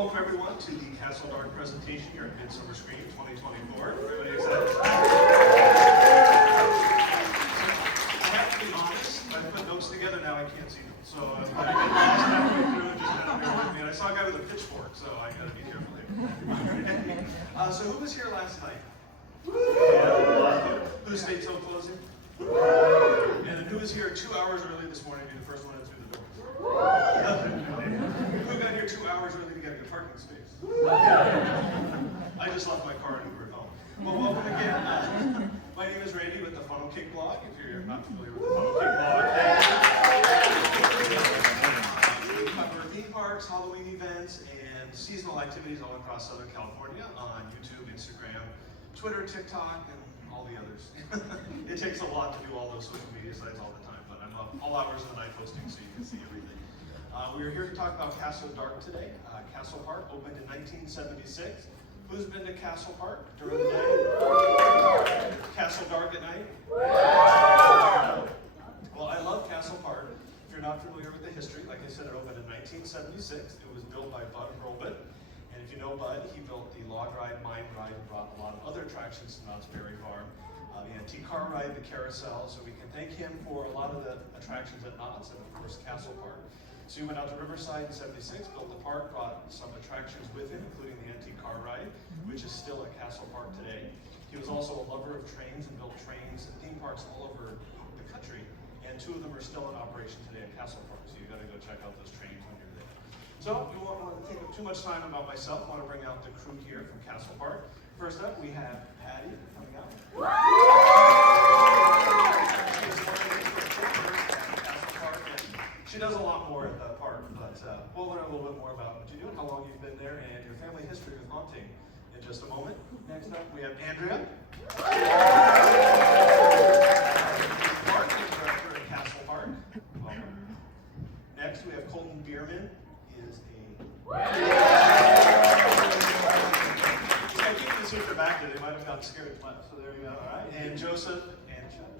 welcome everyone to the Castle Dark presentation here at Midsummer Scream 2024. Everybody excited? I have to be honest, I put notes together now, I can't see them. So I'm going to get lost halfway through and just kind of bear with me. And I saw a guy with a pitchfork, so I got to be careful here. So who was here last night? Who stayed till closing? And who was here 2 hours early this morning to be the first one in through the doors? Who got here 2 hours early to get a good parking space? I just left my car and Ubered home. Well, welcome again. My name is Randy with the Funnel Cake blog. If you're not familiar with the Funnel Cake blog, we cover theme parks, Halloween events, and seasonal activities all across Southern California on YouTube, Instagram, Twitter, TikTok, and all the others. It takes a lot to do all those social media sites all the time, but I'm up all hours of the night posting so you can see everything. We are here to talk about Castle Dark today. Castle Park opened in 1976. Who's been to Castle Park during the day? Castle Dark at night? Well, I love Castle Park. If you're not familiar with the history, like I said, it opened in 1976. It was built by Bud Hurlbut. And if you know Bud, he built the log ride, mine ride, and brought a lot of other attractions to Knott's Berry Farm. The antique car ride, the carousel, so we can thank him for a lot of the attractions at Knott's and of course Castle Park. So he went out to Riverside in '76, built the park, brought some attractions with him, including the antique car ride, which is still at Castle Park today. He was also a lover of trains and built trains and theme parks all over the country, and 2 of them are still in operation today at Castle Park, so you gotta go check out those trains when you're there. So we won't want to take up too much time about myself. I want to bring out the crew here from Castle Park. First up, we have Patty coming out. She does a lot more at the park, but we'll learn a little bit more about what you do and how long you've been there and your family history with haunting in just a moment. Next up, we have Andrea. Marketing director at Castle Park. Welcome. Next, we have Colton Bierman. He is a... I keep the super back there. They might have gotten scared and left. So there we go. All right. And Joseph and Chuck.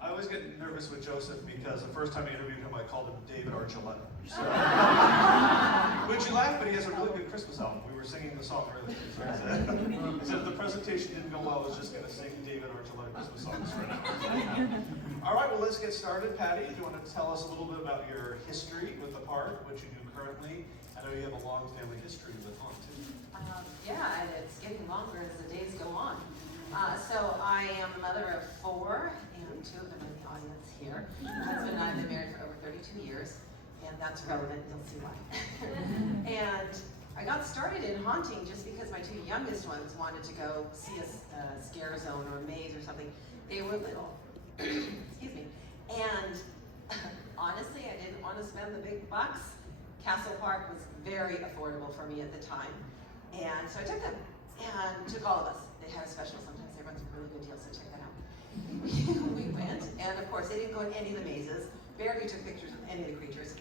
I always get nervous with Joseph because the first time I interviewed him, I called him David Archuleta. So, which you laugh, but he has a really good Christmas album. We were singing the song earlier. So he said if the presentation didn't go well, I was just going to sing David Archuleta Christmas songs for now. All right, well, let's get started. Patty, do you want to tell us a little bit about your history with the park, what you do currently? I know you have a long family history with haunting. Yeah, and it's getting longer as the days go on. So I am a mother of 4, and 2 of them in the audience here. My husband and I have been married for over 32 years, and that's relevant, you'll see why. And I got started in haunting just because my 2 youngest ones wanted to go see a scare zone or a maze or something. They were little, excuse me. And honestly, I didn't want to spend the big bucks. Castle Park was very affordable for me at the time. And so I took them and took all of us. They had a special, sometimes they run some really good deals, so check that out. We went, and of course they didn't go in any of the mazes, barely took pictures with any of the creatures.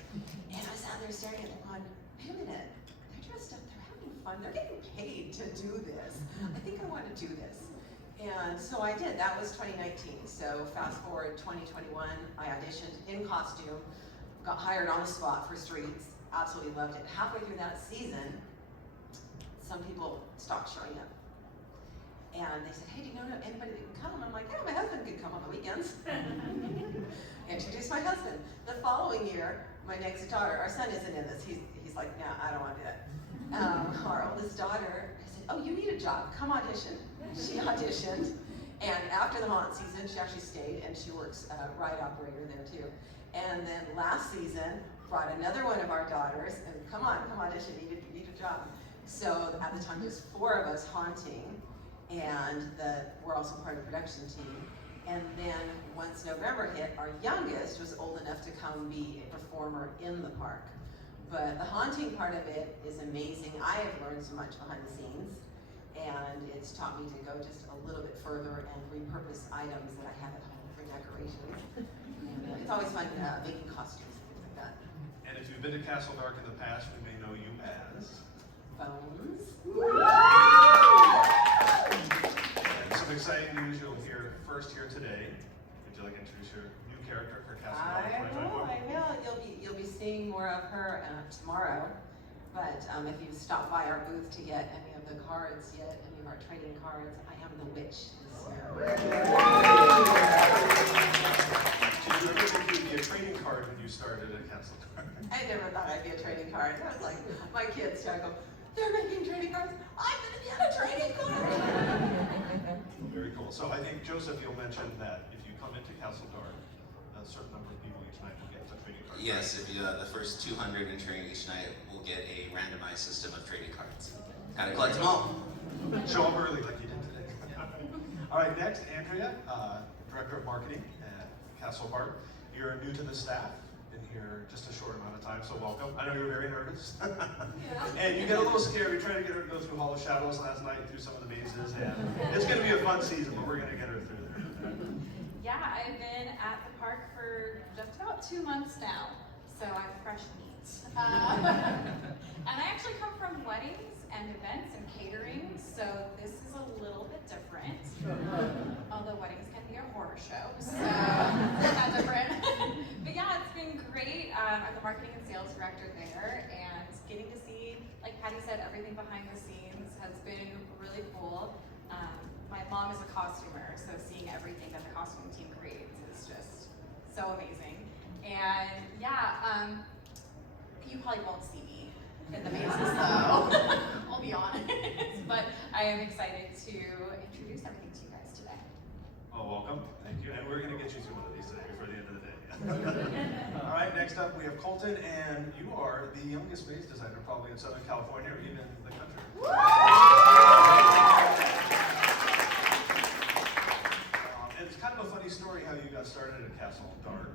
And I sat there staring at them going, wait a minute, they're dressed up, they're having fun, they're getting paid to do this. I think I want to do this. And so I did, that was 2019. So fast forward 2021, I auditioned in costume, got hired on the spot for Streets, absolutely loved it. Halfway through that season, some people stopped showing up. And they said, hey, do you know anybody that can come? I'm like, yeah, my husband can come on the weekends. Introduced my husband. The following year, my next daughter, our son isn't in this. He's like, no, I don't want to do it. Our oldest daughter, I said, oh, you need a job, come audition. She auditioned, and after the haunt season, she actually stayed, and she works ride operator there too. And then last season, brought another one of our daughters, and come audition, you need a job. So at the time, there's 4 of us haunting, and we're also part of the production team. And then once November hit, our youngest was old enough to come be a performer in the park. But the haunting part of it is amazing. I have learned so much behind the scenes, and it's taught me to go just a little bit further and repurpose items that I have at home for decorations. And it's always fun making costumes and things like that. And if you've been to Castle Dark in the past, we may know you as... Bones. And some exciting news you'll hear first here today. Would you like to introduce your new character for Castle Dark 2024? I more of her tomorrow. But if you've stopped by our booth to get any of the cards yet, any of our trading cards, I am the witch this year. Did you ever think you'd be a trading card when you started at Castle Dark? I never thought I'd be a trading card. I was like, my kids go, they're making trading cards. I'm going to be on a trading card. Very cool. So I think, Joseph, you'll mention that if you come into Castle Dark, a certain number of people each night will get a trading card. Yes, if you, the first 200 entering each night will get a randomized system of trading cards. Gotta collect them all. Show up early like you did today. All right, next, Andrea, Director of Marketing at Castle Park. You're new to the staff, been here just a short amount of time, so welcome. I know you were very nervous. And you get a little scared. We tried to get her to go through Hall of Shadows last night, through some of the mazes, and it's going to be a fun season, but we're going to get her through there. Yeah, I've been at the park for just about 2 months now, so I'm fresh meat. And I actually come from weddings and events and catering, so this is a little bit different. Although weddings can be a horror show, so it's not different. But yeah, it's been great. I'm the marketing and sales director there, and getting to see, like Patty said, everything behind the scenes has been really cool. My mom is a costumer, so seeing everything that the costume team creates is just so amazing. And yeah, you probably won't see me in the mazes though, I'll be honest. But I am excited to introduce everything to you guys today. Oh, welcome. Thank you. And we're going to get you through one of these today before the end of the day. All right, next up we have Colton, and you are the youngest maze designer probably in Southern California or even the country. And it's kind of a funny story how you got started at Castle Dark.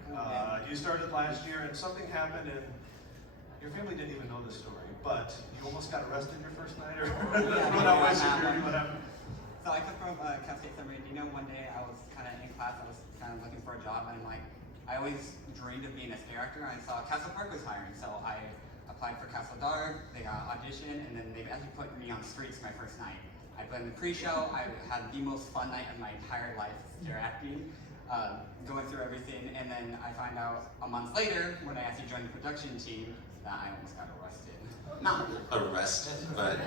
You started last year and something happened and your family didn't even know this story, but you almost got arrested your first night or run out by security, what happened? So I come from Cal State Summer. You know, one day I was kind of in class, I was kind of looking for a job, and like, I always dreamed of being a scare actor, and I saw Castle Park was hiring, so I applied for Castle Dark, they got audition, and then they actually put me on Streets my first night. I played in the pre-show, I had the most fun night of my entire life scare acting, going through everything, and then I find out a month later, when I actually joined the production team, that I almost got arrested. Not arrested, but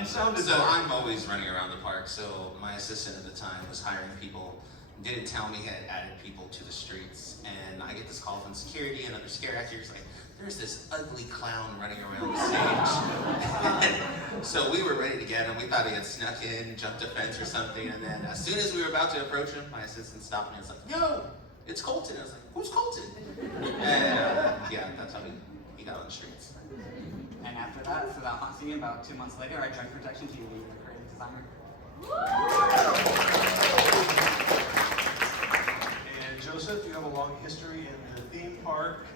It sounded so like- I'm always running around the park. So my assistant at the time was hiring people, didn't tell me he had added people to the streets, and I get this call from security and other scare actors like, there's this ugly clown running around the stage. So we were ready to get him. We thought he had snuck in, jumped a fence or something, and then as soon as we were about to approach him, my assistant stopped me and was like, yo, it's Colton. I was like, who's Colton? And yeah, that's how he got on the streets. And after that, so that haunt scene, about 2 months later, I joined production team, being the creative designer. And Joseph, you have a long history in the theme park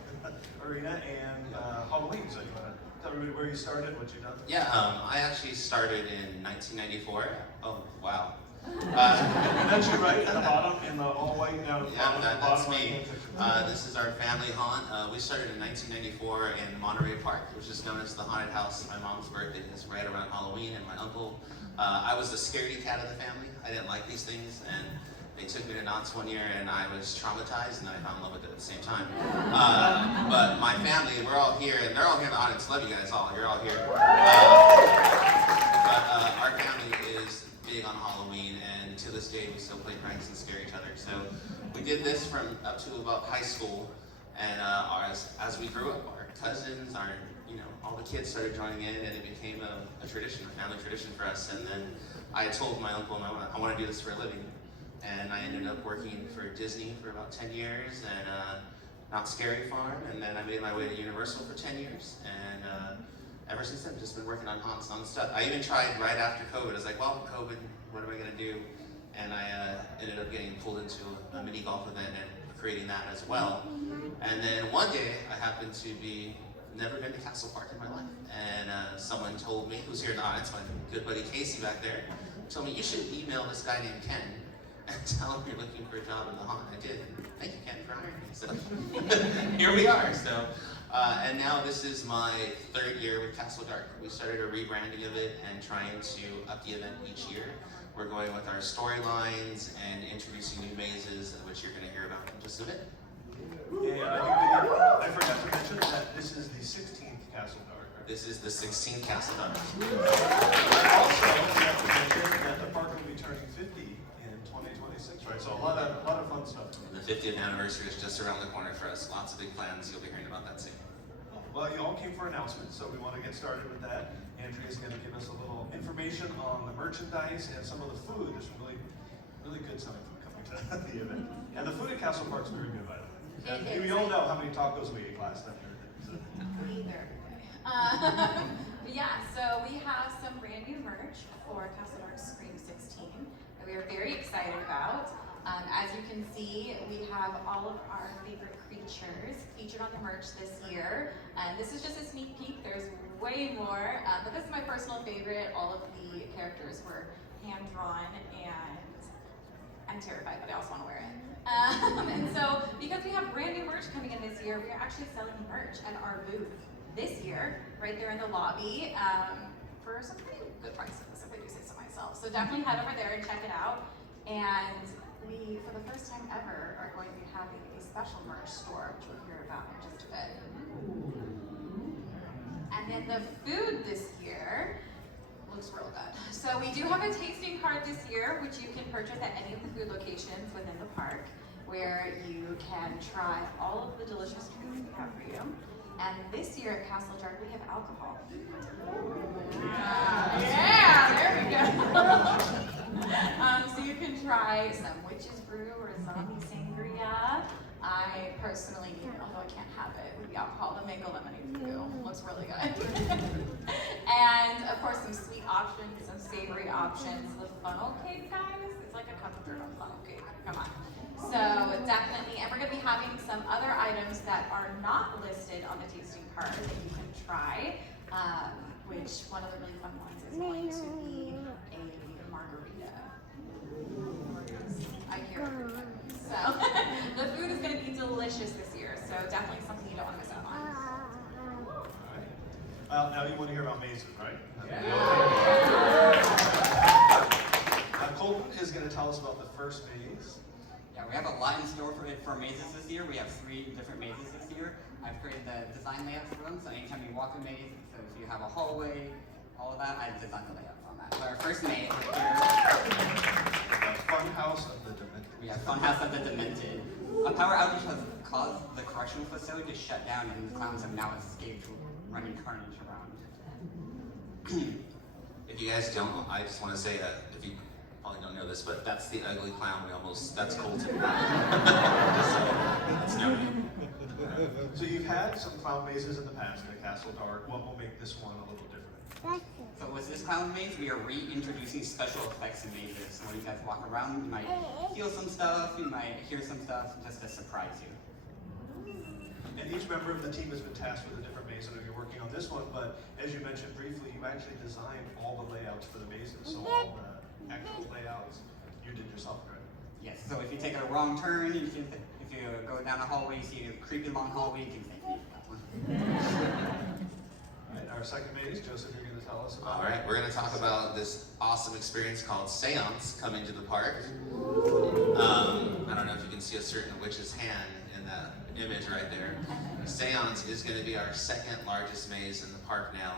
arena and Halloween, so you want to tell everybody where you started, what you've done? Yeah, I actually started in 1994. Oh, wow. That's you right at the bottom in the all white down at the Yeah, bottom. that's me. This is our family haunt. We started in 1994 in Monterey Park, which is known as the haunted house. My mom's birthday is right around Halloween, and my uncle. I was the scaredy cat of the family. I didn't like these things, and they took me to Knott's one year, and I was traumatized, and I fell in love with it at the same time. But my family, we're all here, and they're all here in the audience. Love you guys all. You're all here. But our family is big on Halloween, and to this day we still play pranks and scare each other. So we did this from up to about high school, and as we grew up, our cousins, all the kids started joining in, and it became a tradition, a family tradition for us. And then I told my uncle, I want to do this for a living, and I ended up working for Disney for about 10 years, and Knott's Scary Farm, and then I made my way to Universal for 10 years, and ever since then, I've just been working on haunts nonstop. I even tried right after COVID. I was like, well, COVID, what am I going to do? And I ended up getting pulled into a mini golf event and creating that as well. And then one day, I happened to be never been to Castle Park in my life. And someone told me, who's here in the audience, my good buddy Casey back there, told me, you should email this guy named Ken and tell him you're looking for a job in the haunt. I did. Thank you, Ken, for hiring me. So here we are. So. And now this is my 3rd year with Castle Dark. We started a rebranding of it and trying to up the event each year. We're going with our storylines and introducing new mazes, which you're going to hear about in just a bit. Yeah, I forgot to mention Castle Dark. Right? This is the 16th Castle Dark. Also, we have to mention that the park will be turning 50 in 2026, right? So a lot of fun stuff. The 50th anniversary is just around the corner for us. Lots of big plans. You'll be hearing about that soon. Well, you all came for announcements, so we want to get started with that. Andrea's going to give us a little information on the merchandise and some of the food. There's some really good selling food coming to the event. And the food at Castle Park's very good, by the way. And we all know how many tacos we ate last time. We eat there every day. But yeah, so we have some brand new merch for Castle Dark Spring 16 that we are very excited about. As you can see, we have all of our favorite creatures featured on the merch this year. And this is just a sneak peek. There's way more, but this is my personal favorite. All of the characters were hand-drawn, and I'm terrified, but I also want to wear it. And so, because we have brand new merch coming in this year, we are actually selling merch at our booth this year, right there in the lobby, for some pretty good prices, if I do say so myself. So definitely head over there and check it out. And we, for the first time ever, are going to be having a special merch store, which we'll hear about in just a bit. And then the food this year looks real good. So we do have a tasting card this year, which you can purchase at any of the food locations within the park, where you can try all of the delicious treats we have for you. And this year at Castle Dark, we have alcohol. Yeah, there we go. So you can try some witch's brew or zombie sangria. I personally, although I can't have it with the alcohol, the mango lemonade brew looks really good. And of course, some sweet options, some savory options. The funnel cake, guys, it's like a cup of dirt on funnel cake. Come on. So definitely, and we're going to be having some other items that are not listed on the tasting card that you can try, which one of the really fun ones is going to be a margarita. I hear everyone. So the food is going to be delicious this year, so definitely something you don't want to miss out on. All right. Now you want to hear about mazes, right? Yeah. Colton is going to tell us about the first maze. Yeah, we have a lot in store for mazes this year. We have 3 different mazes this year. I've created the design layouts for them, so anytime you walk a maze, so if you have a hallway, all of that, I've designed the layouts on that. So our first maze here, Funhouse of the Demented. we have Funhouse of the Demented. A power outage has caused the correctional facility to shut down, and the clowns have now escaped running carnage around. If you guys don't, I just want to say that if you probably don't know this, but that's the ugly clown. That's Colton. So that's noted. So you've had some clown mazes in the past at Castle Dark. What will make this one a little different? So with this clown maze, we are reintroducing special effects in mazes. So when you guys walk around, you might feel some stuff, you might hear some stuff, just to surprise you. And each member of the team has been tasked with a different maze. I know you're working on this one, but as you mentioned briefly, you actually designed all the layouts for the mazes. So all the actual layouts you did yourself, right? Yes, so if you take a wrong turn, if you go down a hallway, you see a creepy long hallway, you can think that one. All right, our second maze, Joseph, you're going to tell us about. All right, we're going to talk about this awesome experience called Seance coming to the park. I don't know if you can see a certain witch's hand in that image right there. Seance is going to be our second largest maze in the park now.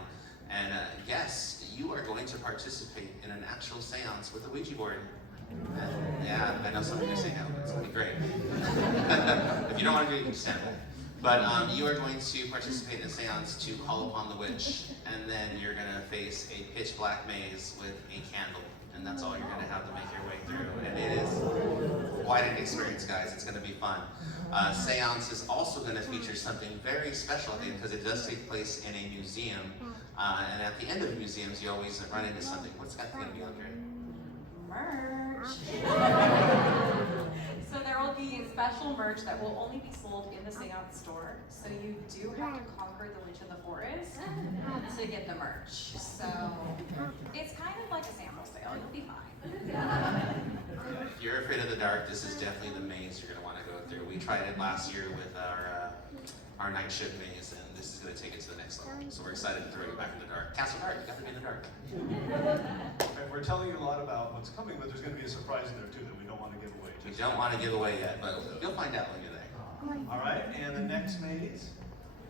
And yes, you are going to participate in an actual seance with a Ouija board. Yeah, I know some of you are saying that, but it's going to be great. If you don't want to do it, you can stand up. But you are going to participate in a seance to call upon the witch, and then you're going to face a pitch black maze with a candle. And that's all you're going to have to make your way through. And it is quite an experience, guys. It's going to be fun. Seance is also going to feature something very special because it does take place in a museum. And at the end of the museums, you always run into something. What's that going to be, Andre? Merch. So there will be special merch that will only be sold in the Seance store. So you do have to conquer the Witch of the Forest to get the merch. So it's kind of like a sample sale. You'll be fine. If you're afraid of the dark, this is definitely the maze you're going to want to go through. We tried it last year with our night shift maze, and this is going to take it to the next level. So we're excited to throw you back in the dark. Castle Dark, you got to be in the dark. And we're telling you a lot about what's coming, but there's going to be a surprise in there too that we don't want to give away. We don't want to give away yet, but you'll find out when you're there. All right, and the next maze?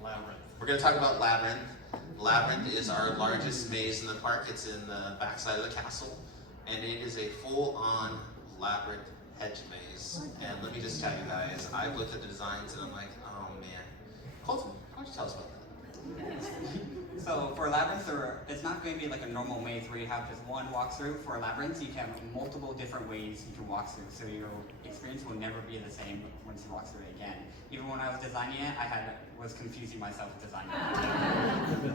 Labyrinth. We're going to talk about Labyrinth. Labyrinth is our largest maze in the park. It's in the backside of the castle, and it is a full-on labyrinth hedge maze. And let me just tell you guys, I've looked at the designs and I'm like, oh man. Colton, why don't you tell us about that? So for Labyrinth, it's not going to be like a normal maze where you have just one walkthrough. For Labyrinth, you can have multiple different ways you can walk through, so your experience will never be the same once you walk through it again. Even when I was designing it, was confusing myself with designing it.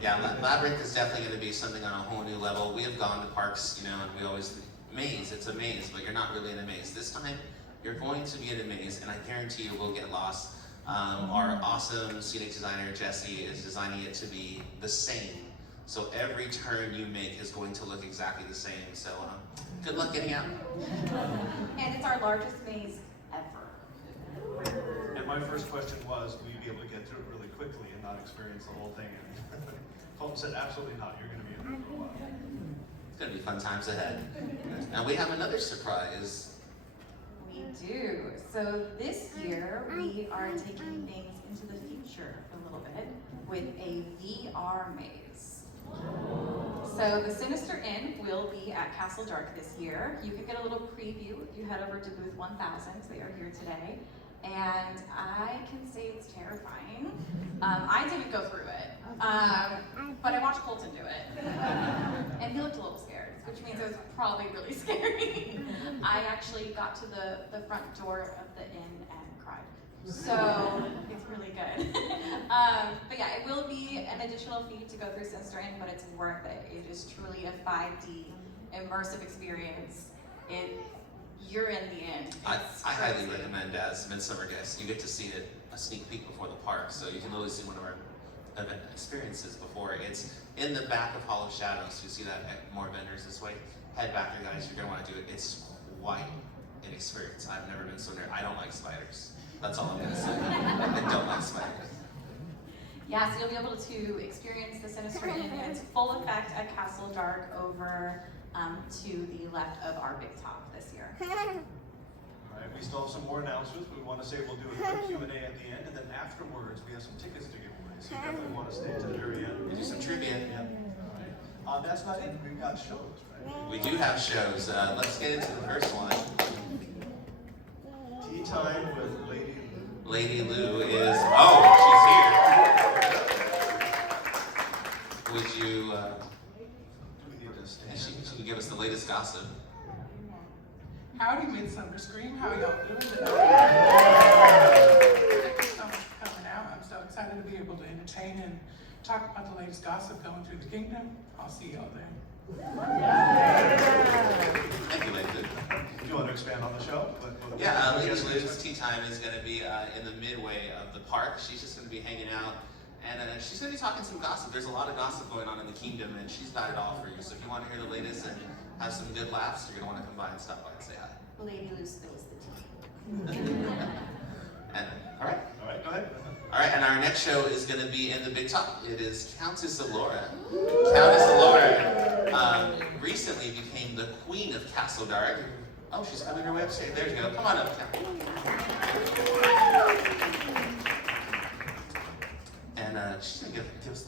Yeah, Labyrinth is definitely going to be something on a whole new level. We have gone to parks, and we always think, maze, it's a maze, but you're not really in a maze. This time, you're going to be in a maze, and I guarantee you will get lost. Our awesome scenic designer, Jesse, is designing it to be the same. So every turn you make is going to look exactly the same. So good luck getting out. And it's our largest maze ever. And my first question was, will you be able to get through it really quickly and not experience the whole thing? And Colton said, absolutely not. You're going to be in there for a while. It's going to be fun times ahead. And we have another surprise. We do. So this year we are taking things into the future a little bit with a VR maze. So the Sinister Inn will be at Castle Dark this year. You can get a little preview if you head over to booth 1000. They are here today. And I can say it's terrifying. I didn't go through it, but I watched Colton do it. And he looked a little scared, which means it was probably really scary. I actually got to the front door of the inn and cried. So it's really good. But yeah, it will be an additional fee to go through Sinister Inn, but it's worth it. It is truly a 5D immersive experience. You're in the inn. I highly recommend as Midsummer guests, you get to see it a sneak peek before the park, so you can literally see one of our event experiences before. It's in the back of Hollow Shadows. You see that at more vendors this way. Head back there, guys. You're gonna want to do it. It's quite an experience. I've never been so near. I don't like spiders. That's all I'm gonna say. I don't like spiders. Yeah, so you'll be able to experience the Sinister Inn in its full effect at Castle Dark over to the left of our big top this year. All right, we still have some more announcements. We want to say we'll do a quick Q&A at the end, and then afterwards we have some tickets to give away. So you definitely want to stay to the very end. We do some trivia. Yep. All right. That's not it. We've got shows, right? We do have shows. Let's get into the first one. Tea time with Lady Lou. Lady Lou is, oh, she's here. Would you, We need to stand. she can give us the latest gossip. Howdy, Midsummer Scream. How y'all doing today? Thank you so much for coming out. I'm so excited to be able to entertain and talk about the latest gossip going through the kingdom. I'll see y'all then. Thank you, Lady Lou. Do you want to expand on the show? Yeah, Lady Lou's tea time is going to be in the midway of the park. She's just going to be hanging out, and she's going to be talking some gossip. There's a lot of gossip going on in the kingdom, and she's got it all for you. So if you want to hear the latest and have some good laughs, you're going to want to come by and stop by and say hi. Lady Lou spills the tea. And, all right. All right, go ahead. All right, and our next show is going to be in the big top. It is Countess Alora. Countess Alora recently became the Queen of Castle Dark. Oh, she's coming her way upstairs. There you go. Come on up, Countess. And she's going to give us.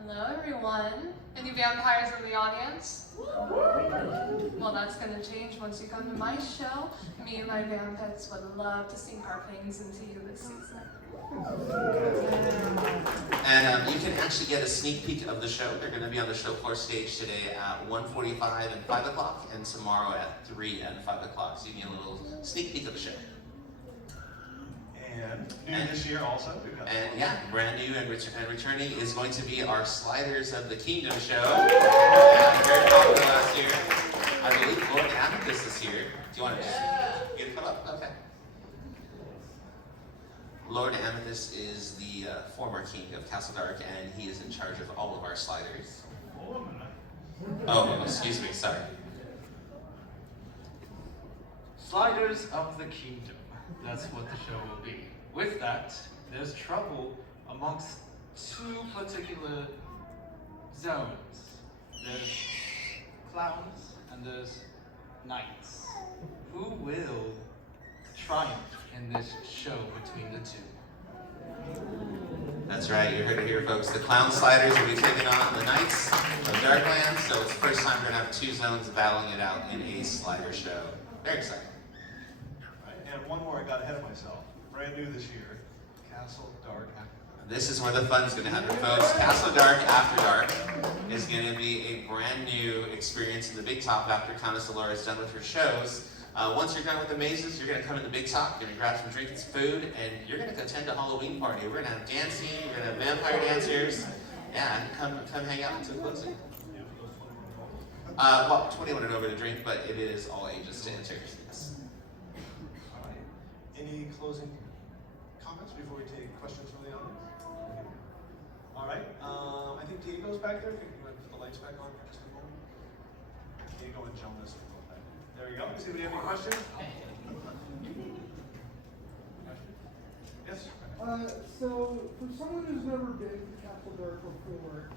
Hello everyone. Any vampires in the audience? Well, that's gonna change once you come to my show. Me and my vampets would love to sink our fangs into you this season. And you can actually get a sneak peek of the show. They're going to be on the show floor stage today at 1:45 and 5 o'clock, and tomorrow at 3 and 5 o'clock. So you can get a little sneak peek of the show. And new this year also. We've got And yeah, brand new and returning is going to be our Sliders of the Kingdom show. Yeah, very popular last year. I believe Lord Amethyst is here. Do you want to get come up? Okay. Lord Amethyst is the former king of Castle Dark, and he is in charge of all of our sliders. Oh, excuse me, sorry. Sliders of the Kingdom. That's what the show will be. With that, there's trouble amongst two particular zones. There's clowns and there's knights. Who will triumph in this show between the two? That's right, you heard it here, folks. The clown sliders will be taking on the Knights of Darkland, so it's the first time we're gonna have two zones battling it out in a slider show. Very exciting. Right, and one more, I got ahead of myself. Brand new this year, Castle Dark After Dark. This is where the fun's gonna happen, folks. Castle Dark After Dark is gonna be a brand new experience in the Big Top after Countess Laura is done with her shows. Once you're done with the mazes, you're gonna come in the Big Top, you're gonna grab some drinks, some food, and you're gonna attend a Halloween party. We're gonna have dancing, we're gonna have vampire dancers. Yeah, and come hang out until closing. Well, 21 and over to drink, but it is all ages to enter. Yes. All right. Any closing comments before we take questions from the audience? All right. I think Diego's back there. If you can put the lights back on for just a moment. Diego and Jonas are both back there. There we go. Does anybody have any questions? Yes. So for someone who's never been to Castle Dark before,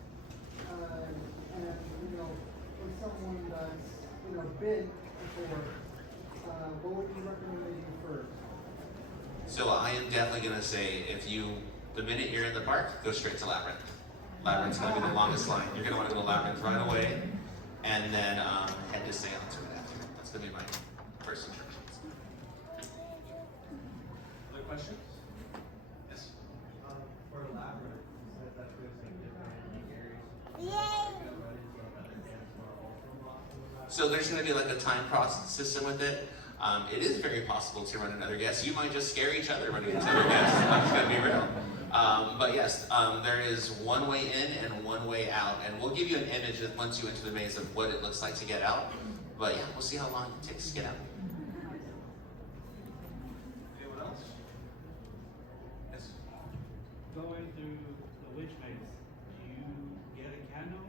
and you know, for someone that's been before, what would you recommend they do first? So I am definitely gonna say, the minute you're in the park, go straight to Labyrinth. Labyrinth's gonna be the longest line. You're gonna wanna go to Labyrinth right away, and then head to Seance right after. That's gonna be my first instructions. Other questions? Yes. For Labyrinth, you said that there's like different areas. So there's going to be like a time process system with it. It is very possible to run another guest. You might just scare each other running into other guests. I'm just going to be real. But yes, there is one way in and one way out. And we'll give you an image once you enter the maze of what it looks like to get out. But yeah, we'll see how long it takes to get out. Anyone else? Yes. Going through the witch maze, do you get a candle?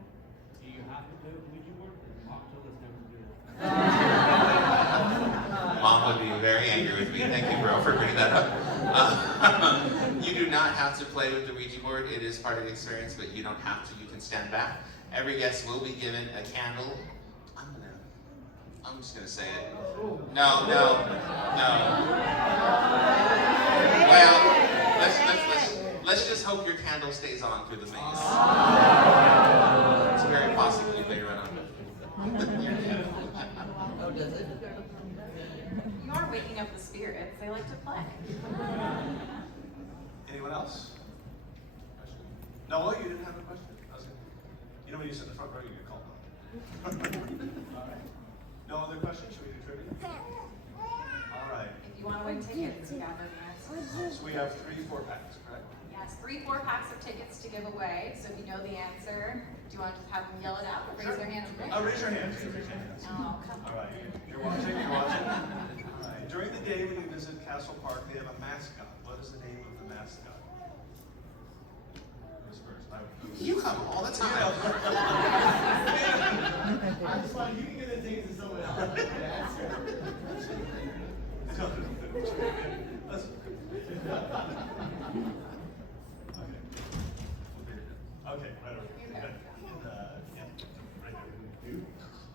Do you have to play with the Ouija board? Mom told us never to do that. Mom would be very angry with me. Thank you, bro, for bringing that up. You do not have to play with the Ouija board. It is part of the experience, but you don't have to. You can stand back. Every guest will be given a candle. I'm just gonna say it. No. Well, let's just hope your candle stays on through the maze. It's very possible you may run out of it. Oh, does it? You are waking up the spirits. They like to play. Anyone else? Question? No, you didn't have a question? You know when you sit in the front row, you get called on. All right. No other questions? Should we do trivia? All right. If you want to win tickets, you have an answer. So we have 3 4-packs, correct? Yes, 3 4-packs of tickets to give away. So if you know the answer, do you want to just have them yell it out? Raise their hands. Raise your hands. Raise your hands. Oh, come on. All right. You're watching. All right. During the day when you visit Castle Park, they have a mascot. What is the name of the mascot? Who's first? You come all the time. I just want you can get the tickets to someone else. Okay, right over here. Right there.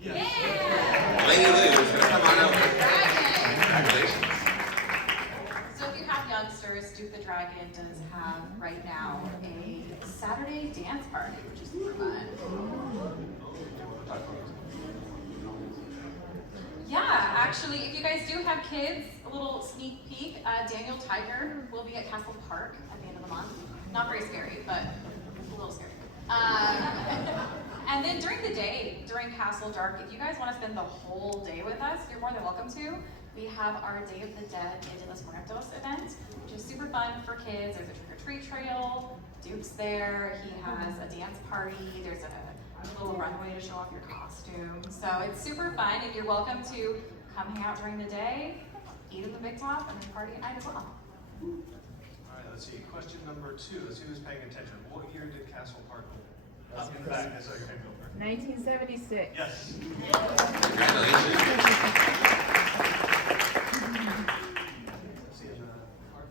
Yeah! Lady Lou is gonna come on over. Congratulations. So if you have youngsters, Duke the Dragon does have right now a Saturday dance party, which is super fun. Yeah, actually, if you guys do have kids, a little sneak peek, Daniel Tiger will be at Castle Park at the end of the month. Not very scary, but a little scary. And then during the day, during Castle Dark, if you guys want to spend the whole day with us, you're more than welcome to. We have our Day of the Dead Dia de los Muertos event, which is super fun for kids. There's a trick-or-treat trail, Duke's there, he has a dance party, there's a little runway to show off your costume. So it's super fun, and you're welcome to come hang out during the day, eat in the Big Top, and then party at night as well. All right, let's see. Question number 2. Let's see who's paying attention. What year did Castle Park open? Up in the back. I saw your hand go first. 1976. Yes. Congratulations. See in the park?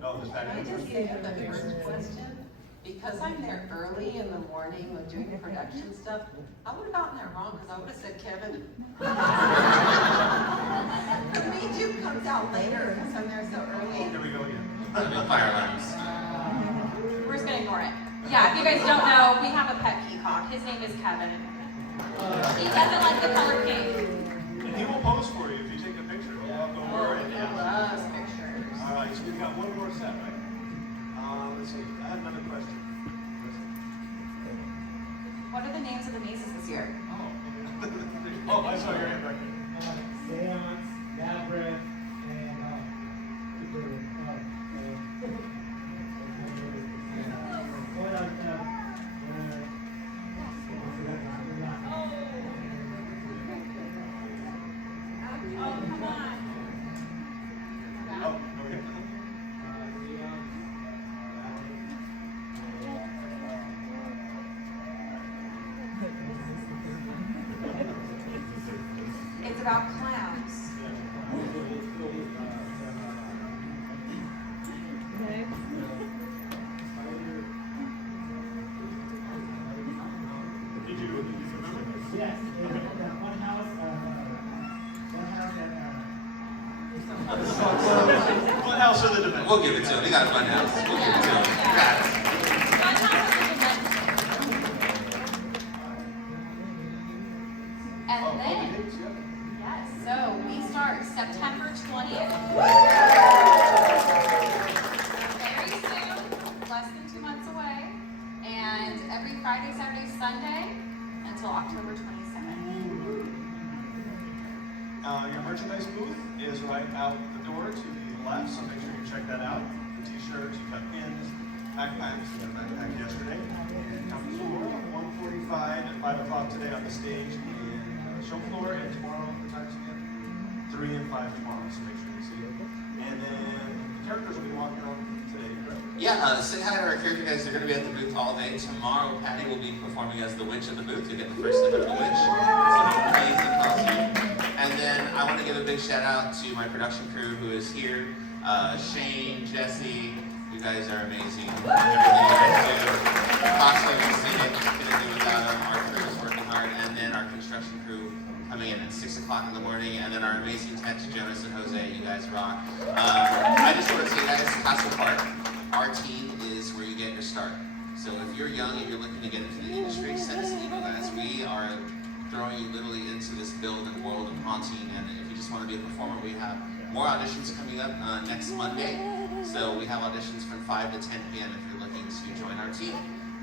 No, this back. Can I just say the first question? Because I'm there early in the morning with doing the production stuff, I would have gotten that wrong because I would have said Kevin. The Me Too comes out later because I'm there so early. Here we go again. fire alarms. We're just gonna ignore it. Yeah, if you guys don't know, we have a pet peacock. His name is Kevin. He doesn't like the color pink. And he will pose for you if you take a picture. He'll walk over and He loves pictures. All right, so we've got one more set, right? Let's see. I have another question. What are the names of the mazes this year? Oh, I saw your hand right there. Seance, Labyrinth, and Oh, come on. Oh, okay. It's about clowns. Did you remember? yes, one house that What else are the dimensions? We'll give it to him. We got a fun house. We'll give it to him. Congrats. And Oh, the then, dates, yeah. yes, so we start September 20th. Very soon, less than 2 months away. And every Friday, Saturday, Sunday until October 27th. Your merchandise booth is right out the door to the left, so make sure you check that out. The t-shirts, you've got pins, backpacks, we got a backpack yesterday. Come to 1:45 at 5 o'clock today on the stage in show floor, and tomorrow, the times again? 3 and 5 tomorrow, so make sure you see it. And then the characters will be walking on today, correct? Yeah, say hi to our character guys. They're going to be at the booth all day. Tomorrow, Patty will be performing as the witch of the booth. You get the first look at the witch. It's an amazing costume. And then I want to give a big shout out to my production crew who is here. Shane, Jesse, you guys are amazing. Everything you guys do. Costa, you've seen it. Couldn't do without them. Our crew is working hard. And then our construction crew coming in at 6 o'clock in the morning. And then our amazing techs, Jonas and Jose. You guys rock. I just want to say, guys, Castle Park, our team is where you get your start. So if you're young and you're looking to get into the industry, send us an email, guys. We are throwing you literally into this build and world of haunting. And if you just want to be a performer, we have more auditions coming up next Monday. So we have auditions from 5 to 10 p.m. if you're looking to join our team.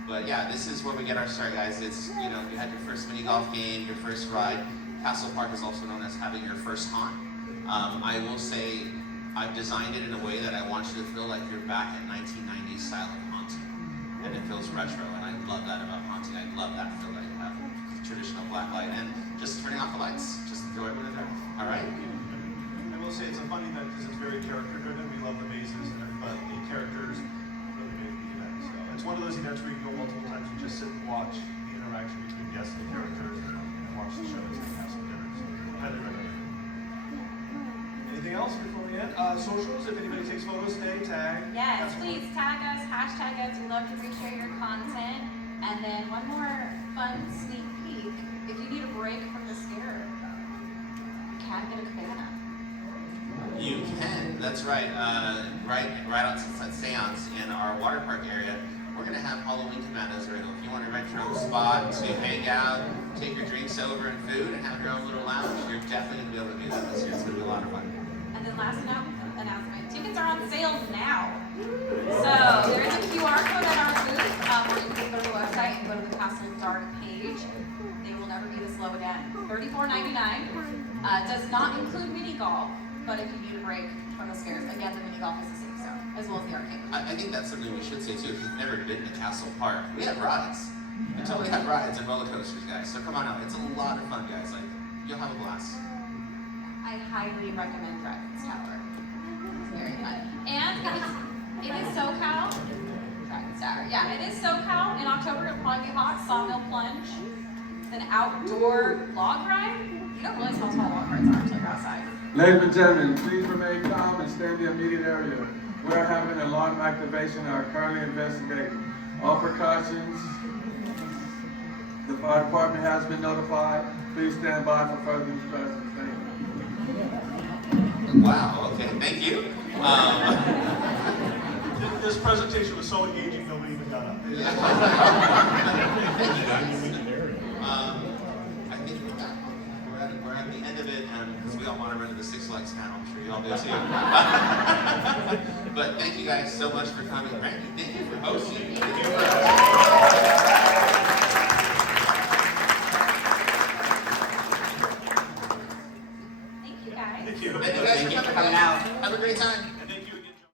But yeah, this is where we get our start, guys. It's, you know, you had your first mini golf game, your first ride. Castle Park is also known as having your first haunt. I will say, I've designed it in a way that I want you to feel like you're back at 1990s style of haunting. And it feels retro, and I love that about haunting. I love that feel that you have traditional black light. And just turning off the lights, just throw it when it's there. All right? I will say it's a fun event because it's very character driven. We love the mazes and everybody, the characters really make the event. So it's one of those events where you go multiple times and just sit and watch the interaction between guests and characters and watch the shows and have some dinners. Highly recommend. Anything else before we end? Socials, if anybody takes photos today, tag. Yes, please tag us, hashtag us. We love to reshare your content. And then one more fun sneak peek. If you need a break from the scare, you can get a cabana. You can, that's right. Right outside Seance in our water park area, we're gonna have Halloween cabanas available. If you want a retro spot to hang out, take your drinks over and food, and have your own little lounge, you're definitely gonna be able to do that this year. It's gonna be a lot of fun. And then last announcement, tickets are on sale now. So there is a QR code at our booth where you can go to the website and go to the Castle Dark page. They will never be this low again. $34.99. Does not include mini golf, but if you need a break from the scares, again, the mini golf is the safe zone, as well as the arcade. I think that's something we should say too. If you've never been to Castle Park, we have rides. We totally have rides and roller coasters, guys. So come on out. It's a lot of fun, guys. Like, you'll have a blast. I highly recommend Dragon's Tower. It's very fun. And it is SoCal. Dragon's Tower. Yeah, it is SoCal. In October, it'll probably be hot. Sawmill Plunge. An outdoor log ride. You don't realize how tall log rides are until you're outside. Ladies and gentlemen, please remain calm and stay in the immediate area. We are having an alarm activation and are currently investigating. All precautions. The fire department has been notified. Please stand by for further instructions. Thank you. Wow, okay, thank you. This presentation was so engaging, nobody even got up. Thank you guys. I think we're at the end of it, because we all want to run to the Six Flags now. I'm sure you all do too. But thank you guys so much for coming. Randy, thank you for hosting. Thank you. Thank you guys. Thank you. Thank you guys for coming out. Have a great time.